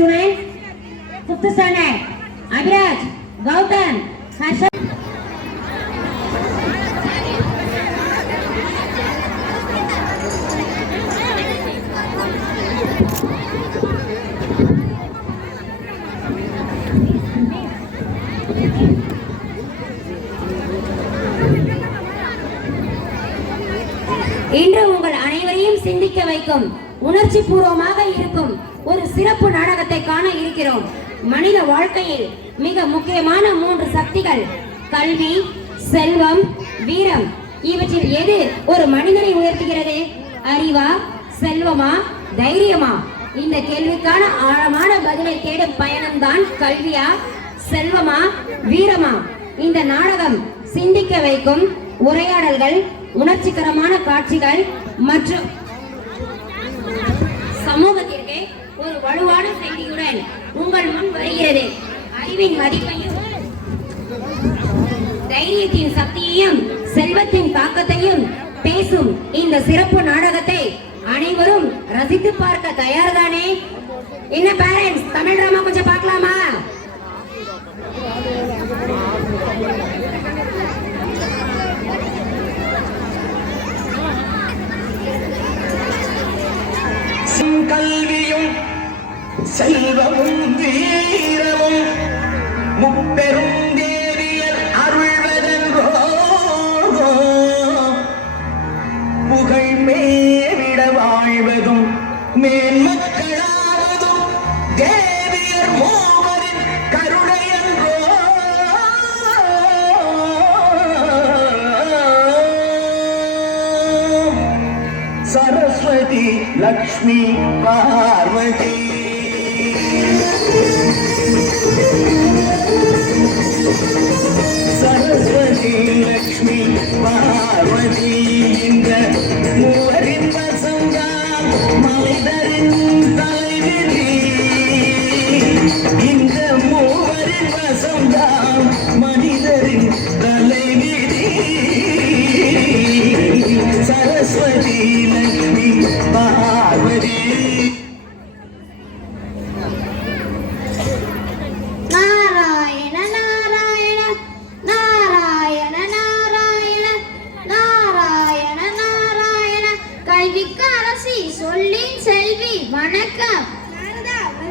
students, 5th standard, Abhiraj, Gautam, Harsha. இன்று உங்கள் அனைவரையும் சிந்திக்க வைக்கும் உணர்ச்சி பூர்வமாக இருக்கும் ஒரு சிறப்பு நாடகத்தை காண இருக்கிறோம். மனித வாழ்க்கையில் மிக முக்கியமான 3 சக்திகள் கல்வி, செல்வம், வீரம். இவற்றில் எது ஒரு மனிதனை உயர்த்துகிறது? அறிவா, செல்வமா, தைரியமா? இந்த கேள்விக்கான ஆழமான பதிலை தேடும் பயணம்தான் கல்வியா, செல்வமா, வீரமா? இந்த நாடகம் சிந்திக்க வைக்கும் உரையாடல்கள், உணர்ச்சிகரமான காட்சிகள் மற்றும் சமூகத்திற்கு ஒரு வலுவான செய்தியுடன் உங்கள் முன் வருகிறது. அறிவின் மதிப்பையும், தைரியத்தின் சக்தியையும், செல்வத்தின் தாக்கத்தையும் பேசும் இந்த சிறப்பு நாடகத்தை அனைவரும் ரசித்து பார்க்க தயார்தானே? என்ன பேரண்ட்ஸ், தமிழ் டிராமா கொஞ்சம் பார்க்கலாமா? கல்வியும் செல்வமும் வீரமும் முப்பெரும் தேவியர் அருள்வதென்றோ புகழ் மேவிட வாழ்வதும் மேன்மக்களாவதும் தேவியர் மூவரின் கருணையன்றோ. சரஸ்வதி லக்ஷ்மி பார்வதி சரஸ்வதி லக்ஷ்மி பார்வதி இந்த மூவரின் வசந்தான் மனிதரின் தலைவிதி. இந்த மூவரின் வசந்தான் மனிதரின் தலைவிதி. சரஸ்வதி லக்ஷ்மி பார்வதி. நாராயண நாராயண நாராயண நாராயண நாராயண நாராயண. கல்விக்கு அரசி, சொல்லின் செல்வி, வணக்கம்.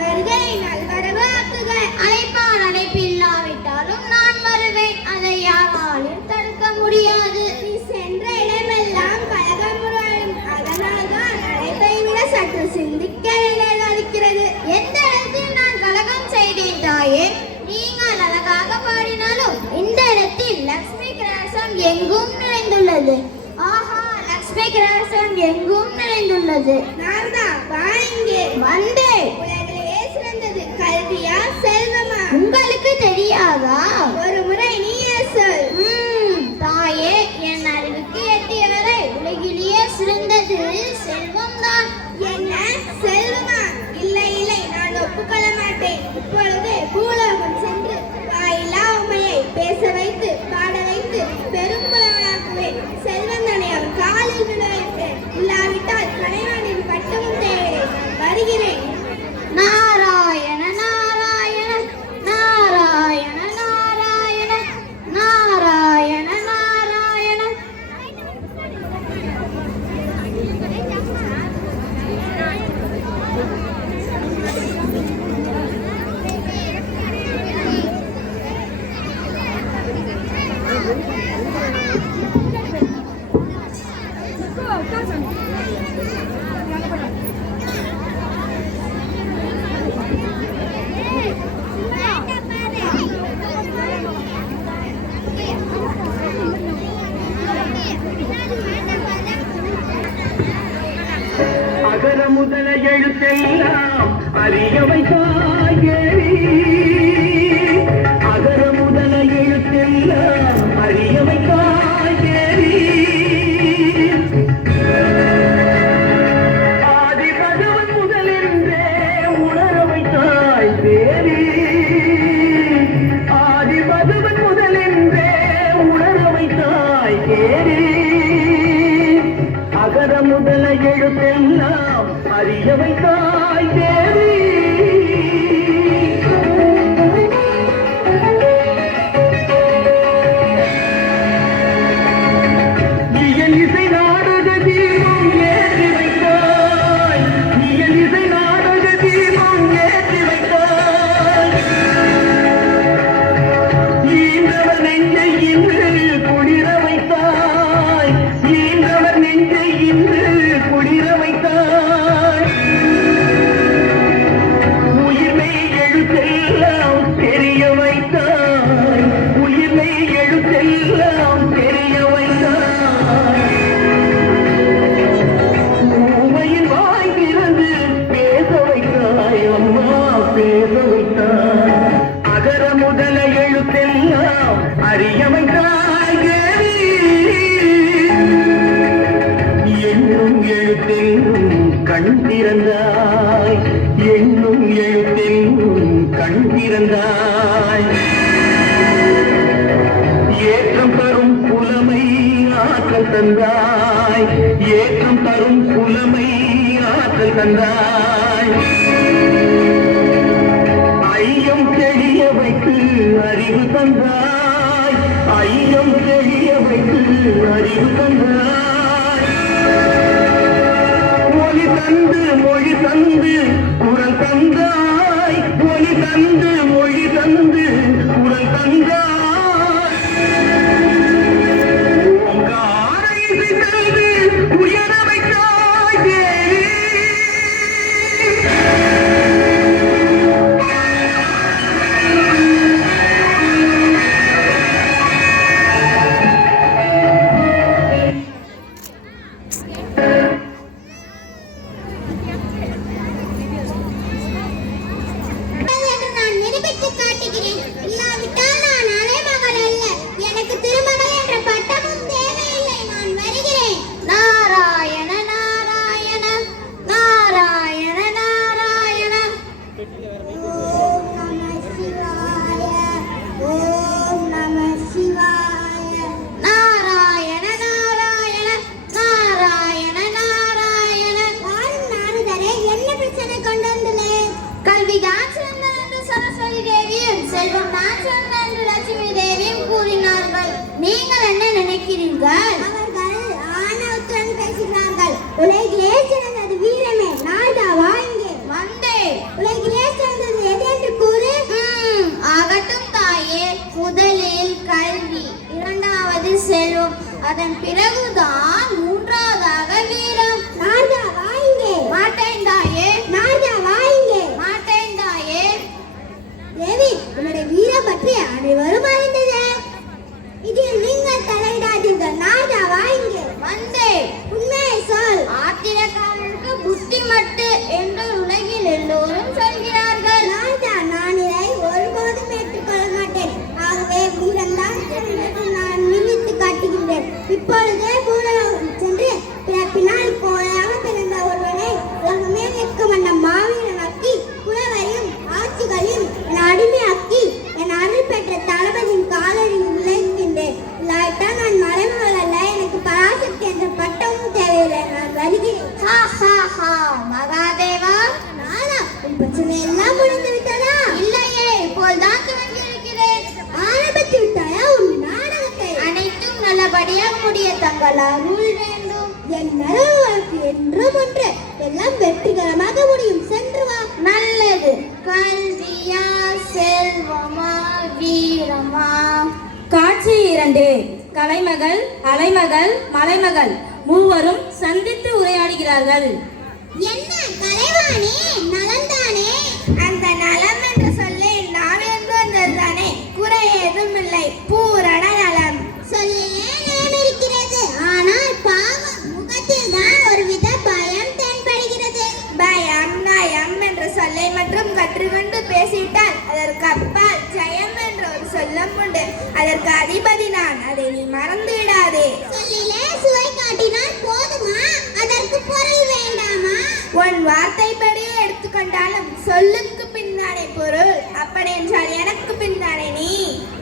வருகை நல்வரவு ஆக்குக. அழைப்பான் அழைப்பில்லாவிட்டாலும் நான் வருவேன், அதை யாராலும் தடுக்க முடியாது. நீ சென்ற இடமெல்லாம் கலகமுறையும், அதனால்தான் அழைப்பை விட சற்று சிந்திக்க இருக்கிறது. எந்த இடத்தில் நான் கலகம் செய்தேன் தாயே? நீங்கள் அழகாக பாடினாலும் இந்த இடத்தில் லக்ஷ்மி கலசம் எங்கும் நிறைந்துள்ளது. ஆஹா, லக்ஷ்மி கலசம் எங்கும் நிறைந்துள்ளது. நாரதா, வா இங்கே. வந்தேன். உலகிலேயே சிறந்தது கல்வியா, செல்வமா? உங்களுக்கு தெரியாதா? ஒரு முறை நீயே சொல். தாயே, என் அறிவுக்கு எட்டியவரை உலகிலேயே சிறந்தது செல்வம் தான். என்ன, செல்வமா? இல்லை இல்லை, நான் ஒப்புக்கொள்ள மாட்டேன். இப்பொழுது பூலோகம் சென்று வாயிலா உமையை பேச வைத்து பாட வைத்து பெரும் புலவனாக்குவேன். செல்வந்தனை அவன் காலில் விட வைப்பேன். இல்லாவிட்டால் கலைவாணின் பட்டமும் தேவை. வருகிறேன். நாராயண நாராயண நாராயண நாராயண நாராயண நாராயண. அகர முதல எழுத்தெல்லாம் அறிய வைத்தாயேரி. அகர முதல எழுத்தெல்லாம் அறிய வைத்தாயேரி. ஆதி பகவன் முதலென்றே உணர வைத்தாய் தேவி. ஆதி பகவன் முதலென்றே உணர வைத்தாய் தேவி. அகர முதல எழுத்தெல்லாம் அறிய வைத்தாய் தேவி. திறந்தாய் எண்ணும் எழுத்தென்னும் கண் திறந்தாய் ஏற்றம் தரும் புலமை ஆற்றல் தந்தாய் ஏற்றம் தரும் புலமை ஆற்றல் தந்தாய் ஐயம் தெளிய வைத்து அறிவு தந்தாய் ஐயம் தெளிய வைத்து அறிவு தந்தாய் ஒளி தந்து மொழி தந்து குரல் தந்தாய் ஒளி தந்து மொழி தந்து குரல் தந்தாய் ஓங்கார இசை தந்து உயர வைத்தாய் தேவி. என்று நான் நிரூபித்து காட்டுகிறேன். இல்லாவிட்டால் நான் அலைமகள் அல்ல. எனக்கு திருமகள் என்ற பட்டமும் தேவையில்லை. நான் வருகிறேன். நாராயண நாராயண நாராயண நாராயண ஓம் நம சிவாய ஓம் நம சிவாய நாராயண நாராயண நாராயண நாராயண வாழும் நாரதரே, என்ன பிரச்சனை கொண்டு வந்துள்ளே? கல்விதான் சிறந்தது என்று சரஸ்வதி தேவியும் செல்வம் தான் சிறந்தது என்று லட்சுமி தேவியும் கூறினார்கள். நீங்கள் என்ன நினைக்கிறீர்கள்? அவர்கள் ஆணவத்துடன் பேசுகிறார்கள். உலகிலே சிறந்தது வீரமே. நாடாவா இங்கே வந்தே. உலகிலே சிறந்தது எது என்று கூறு. ஆகட்டும் தாயே. முதலில் கல்வி, இரண்டாவது செல்வம், அதன் பிறகுதான் மூன்றாவதாக வீரம். நாடாவா இங்கே மாட்டேன் தாயே. நாடாவா இங்கே மாட்டேன் தாயே. தேவி, உன்னுடைய வீரம் பற்றி அனைவரும் அறிந்ததே. இதில் நீங்கள் தலையிடாதீர்கள். நாடாவா இங்கே வந்தே. உண்மையை சொல். ஆத்திரக்காரனுக்கு புத்தி மட்டு என்று உலகில் எல்லோரும் சொல்கிறார்கள். நாடா, நான் இதை ஒருபோதும் ஏற்றுக்கொள்ள மாட்டேன். ஆகவே வீரம்தான் சிறந்தது நான் நிரூபித்து காட்டுகின்றேன். இப்பொழுதே பூலோகம் சென்று பிறப்பினால் கோழையாக பிறந்த ஒருவனை உலகமே நிற்கும் அந்த மாவீரனாக்கி புலவரையும் ஆட்சிகளையும் என் அடிமையாக்கி என் அருள் பெற்ற தளபதியின் காலடியில் விளைக்கின்றேன். இல்லாவிட்டால் நான் மறைமகள் அல்ல. எனக்கு பராசக்தி என்ற பட்டமும் தேவையில்லை. நான் வருகிறேன். ஹா ஹா ஹா. மகாதேவா, நானா? உன் பிரச்சனை எல்லாம் முடிந்து விட்டதா? இல்லையே, இப்போதுதான் துவங்கி இருக்கிறேன். ஆரம்பித்து விட்டாயா உன் நாடகத்தை? அனைத்தும் நல்லபடியாக முடிய தங்கள் அருள் வேண்டும். என் நரவு வாழ்க்கை என்றும் ஒன்று. எல்லாம் வெற்றிகரமாக முடியும். சென்று வா. நல்லது. கல்வியா செல்வமா வீரமா? காட்சி 2. கலைமகள், அலைமகள், மலைமகள் மூவரும் சந்தித்து உரையாடுகிறார்கள். என்ன கலைவாணி, நலம்தானே? அந்த நலம் என்று சொல்லே நாளென்று வந்ததுதானே. குறை ஏதும் இல்லை. பூரண நலம். சொல்லியே நேம் இருக்கிறது. ஆனால் பாவம், முகத்தில் தான் ஒருவித பயம் தென்படுகிறது. பயம் நயம் என்ற சொல்லை மட்டும் கற்றுக்கொண்டு பேசிட்டால் அதற்கு அப்பால் ஜெயம் என்ற ஒரு சொல்லம் உண்டு. அதற்கு அதிபதி நான். அதை நீ மறந்து விடாதே. சொல்லிலே சுவை காட்டினால் போதுமா? அதற்கு பொருள் வேண்டாமா? உன் வார்த்தைப்படியே எடுத்துக்கொண்டாலும் சொல்லுக்கு பின்னாலே பொருள். அப்படி என்றால் எனக்கு பின்னாலே நீ.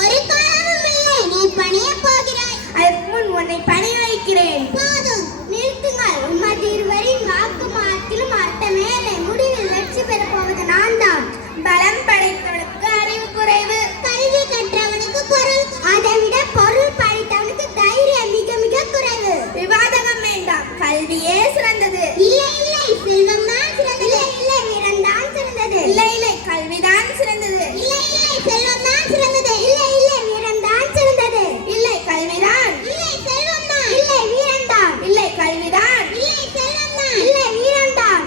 ஒரு காலமும் இல்லை. நீ பணிய போகிறாய். அதற்கு முன் உன்னை பணிய வைக்கிறேன். போதும், நிறுத்துங்கள். உமது இருவரின் வாக்கு மாத்திலும் அர்த்தமே இல்லை. முடிவில் வெற்றி பெறப் போவது நான் தான். பலம் படைத்தவனுக்கு அறிவு குறைவு. கல்வி கற்றவனுக்கு பொருள், அதை விட பொருள் படித்தவனுக்கு தைரியம் மிக மிக குறைவு. விவாதகம் வேண்டாம். கல்வியே சிறந்தது. இல்லை இல்லை, செல்வம் தான் சிறந்தது. இல்லை, வீரம் தான் சிறந்தது. இல்லை இல்லை, கல்விதான் சிறந்தது. இல்லை இல்லை, செல்வம் தான் சிறந்தது. இல்லை இல்லை, வீரம் தான் சிறந்தது. இல்லை, கல்விதான். இல்லை, செல்வம் தான். இல்லை, வீரம் தான். இல்லை, கல்விதான். இல்லை, செல்வம் தான். இல்லை, வீரம் தான்.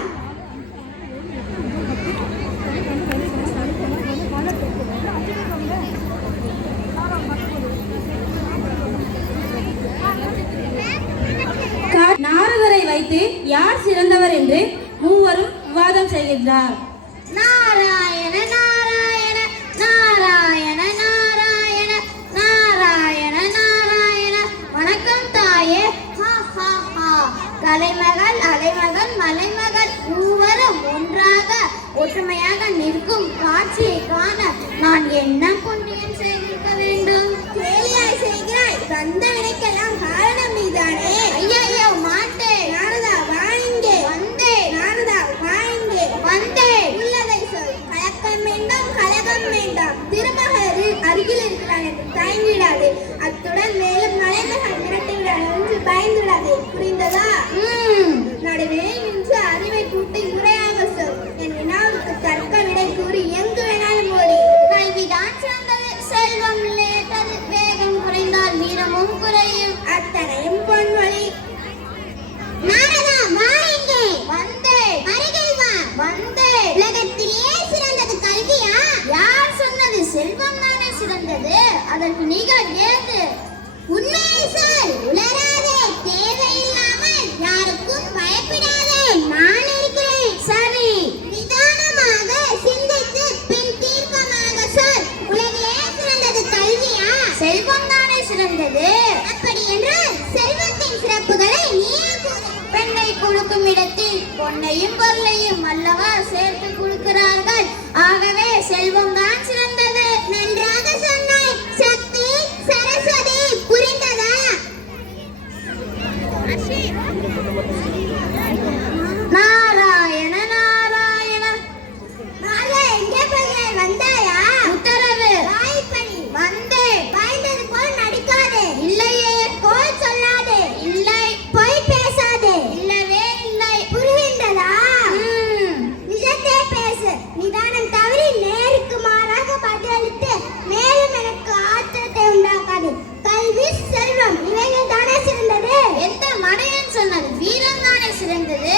நாரதரை வைத்து யார் சிறந்தவர் என்று மூவரும் விவாதம் செய்கின்றார். நாராயண நாராயண நாராயண நாராயண நாராயண நாராயண. வணக்கம் தாயே. ஹா ஹா ஹா. கலைமகள், அலைமகள், மலைமகள் செல்வத்துடன் இருக்கும் காட்சியை காண நான் என்ன புண்ணியம் செய்திருக்க வேண்டும்? கேலியாய் செய்கிறாய், வந்த வினைக்கெல்லாம் காரணம் நீதானே. ஐயோ மாட்டேன். நாரதா வாங்கே. வந்தேன். நாரதா வாங்கே. வந்தேன். உள்ளதை சொல். கலக்கம் வேண்டாம், கலகம் வேண்டாம். திருமகள் அருகில் இருக்கிறான் என்று தயங்கிடாதே. அத்துடன் மேலும் மலைமகள் மிரட்டுகிறான் என்று பயந்துடாதே. புரிந்ததா? நடுவே நின்று அறிவை கூட்டி முறையாக சொல். என் வினாவுக்கு தர்க்க விடை கூறி எங்கு வேணாலும் ஓடி. கல்விதான் சிறந்தது. செல்வம் லேட்டது. வேகம் குறைந்தால் வீரமும் குறையும். அத்தனையும் பொன்வழி. நாரதா வா இங்கே. வந்தேன். அருகில் வா. வந்தேன். உலகத்திலே சிறந்தது கல்வியா? யார் சொன்னது? செல்வம் தானே சிறந்தது. அதற்கு நிகர் ஏது? உண்மையை சொல். உளராதே. தேவையில்லாமல் யாருக்கும் பயப்படாதே. நான் இருக்கிறேன். சரி. நிதானமாக சிந்தித்து பின் தீர்க்கமாக சொல். உலகிலே சிறந்தது கல்வியா? செல்வம் தானே சிறந்தது. அப்படி என்றால் செல்வத்தின் சிறப்புகளை நீயே கூறு. பெண்ணை குலுக்கும் இடத்தில் பொன்னையும் பொருளையும் அல்லவா சேர்த்து குலுக்கிறார்கள். ஆகவே செல்வம் தான் சிறந்தது. நன்றாக சொன்னாய். சக்தி சரஸ்வதி. புரிந்ததா? நாராயண நாராயண. நாரா எங்கே போகிறாய்? வந்தாயா? உத்தரவு. வாய்ப்பணி. வந்தேன். வாய்ந்தது போல் நடிக்காதே. இல்லையே. கோல் சொல்லாதே. இல்லை. பொய் பேசாதே. இல்லவே இல்லை. புரிகின்றதா? நிஜத்தை பேசு. நிதானம் தவறி நேருக்கு மாறாக பதிலளித்து மேலும் எனக்கு ஆத்திரத்தை உண்டாக்காது. கல்வி செல்வம் இவைகள் தானே சிறந்தது. எந்த மடையன் சொன்னது? வீரம் தானே சிறந்தது.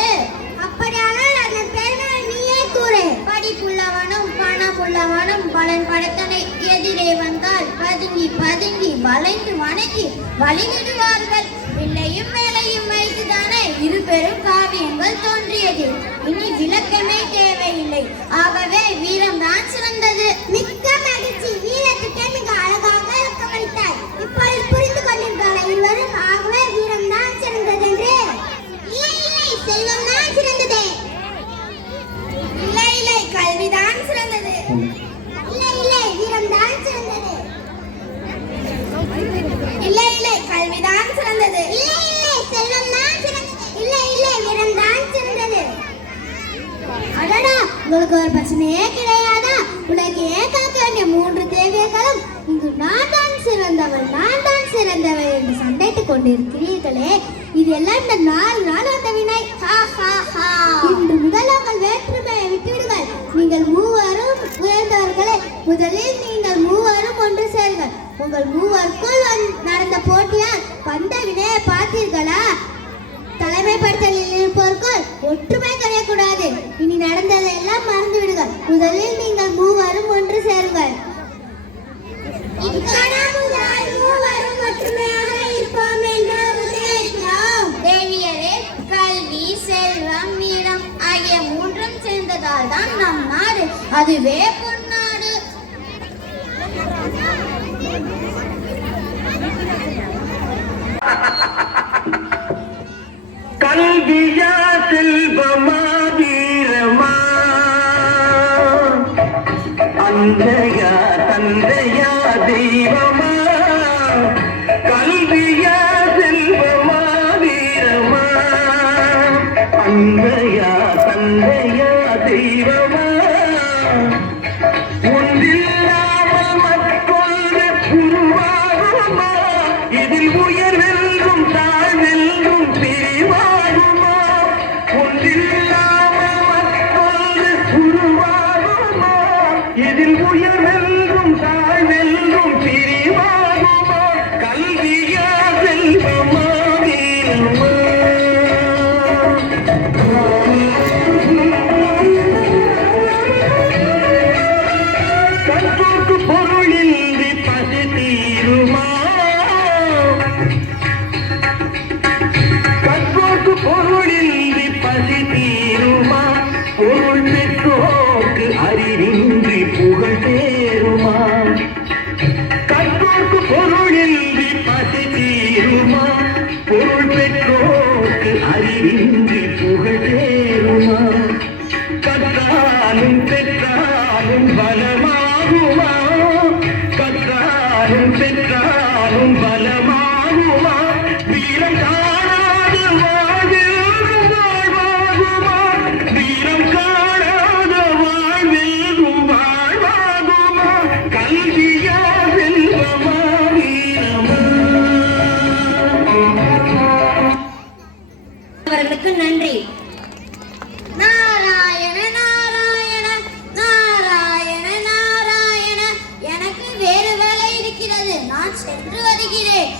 அப்படியானால் அதன் பெருமை நீயே கூறு. படிப்புள்ளவனும் பணமுள்ளவனும் பலன் படைத்தனை எதிரே வந்தால் பதுங்கி பதுங்கி வளைந்து வணங்கி வழிவிடுவார்கள். பிள்ளையும் வேலையும் வைத்துதானே இரு பெரும் காவியங்கள் தோன்றியது. இனி விளக்கமே தேவையில்லை. ஆகவே வீரம் தான் சிறந்தது. மிக்க மகிழ்ச்சி. வீரத்துக்கே மிக அழகாக விளக்கமளித்தாய். இப்பொழுது புரிந்து கொண்டிருக்கிறார்கள் இருவரும். ஆகவே வீரம் தான் சிறந்தது என்று. இல்லை இல்லை, செல்வம் தான் சிறந்தது. இல்லை இல்லை, கல்விதான் சிறந்தது. இல்லை இல்லை, வீரம் தான் சிறந்தது. இல்லை இல்லை, கல்விதான் சிறந்தது. இல்லை இல்லை, செல்வம் தான் சிறந்தது. இல்லை இல்லை, வீரம் தான் சிறந்தது. அடடா, உங்களுக்கு ஒரு பிரச்சனையே கிடையாதா? உலகையே காக்க வேண்டிய 3 தேவியர்களும் இங்கு நான் தான் சிறந்தவள், நான் தான் சிறந்தவள் என்று சண்டையிட்டுக் கொண்டிருக்கிறீர்களே, இது எல்லாம் இந்த 4 நாள் வந்த வினை. இன்று முதல் உங்கள் வேற்றுமையை விட்டுவிடுங்கள். நீங்கள் மூவரும் உயர்ந்தவர்களே. முதலில் நீங்கள் மூவரும் ஒன்று சேருங்கள். உங்கள் மூவருக்குள் நடந்த போட்டியால் வந்த வினையை பார்த்தீர்களா? தலைமைப்படுத்தலில் இருப்பவர்கள் ஒற்றுமை கிடையக்கூடாது. இனி நடந்ததெல்லாம் மறந்து விடுங்கள். முதலில் நீங்கள் மூவரும் ஒன்று சேருங்கள். தேவியரே, கல்வி செல்வம் வீரம் ஆகிய 3ம் சேர்ந்ததால் தான் நம் நாடு அதுவே பொன்னாடு. கல்வியா செல்வமா வீரமா, அன்னையா தந்தையா தெய்வமா, கல்வியா செல்வமா வீரமா, அன்னையா தந்தையா தெய்வமா, ஒன்றில்லாமல் மற்றொன்று உருவாகுமா, இதில் உயர்வெல்லும் தாழ்வெல்லும் பிரிவாகுமா, ஒன்றில்லாமல் மற்றொன்று உருவாகுமா, இதில் உயர்வெல்லும் தாழ்வெல்லும் பிரிவாகுமா, கல்வியா செல்வமா வீரமா. கற்போர்க்கு பொருளின்றி பசி தீருமா, கற்போர்க்கு பொருளின்றி பசி தீருமா, பொருள் பெற்றோர்க்கு அறிவின்றி புகழ் தேருமா, கற்போர்க்கு பொருளின்றி பசி தீருமா, வாழ்வாகுமா கல்வியா செல்வமா வீரமா அவர்களுக்கு நன்றி. நாராயண நாராயண நாராயண நாராயண எனக்கு வேறு வேலை இருக்கிறது, நான் சென்று வருகிறேன்.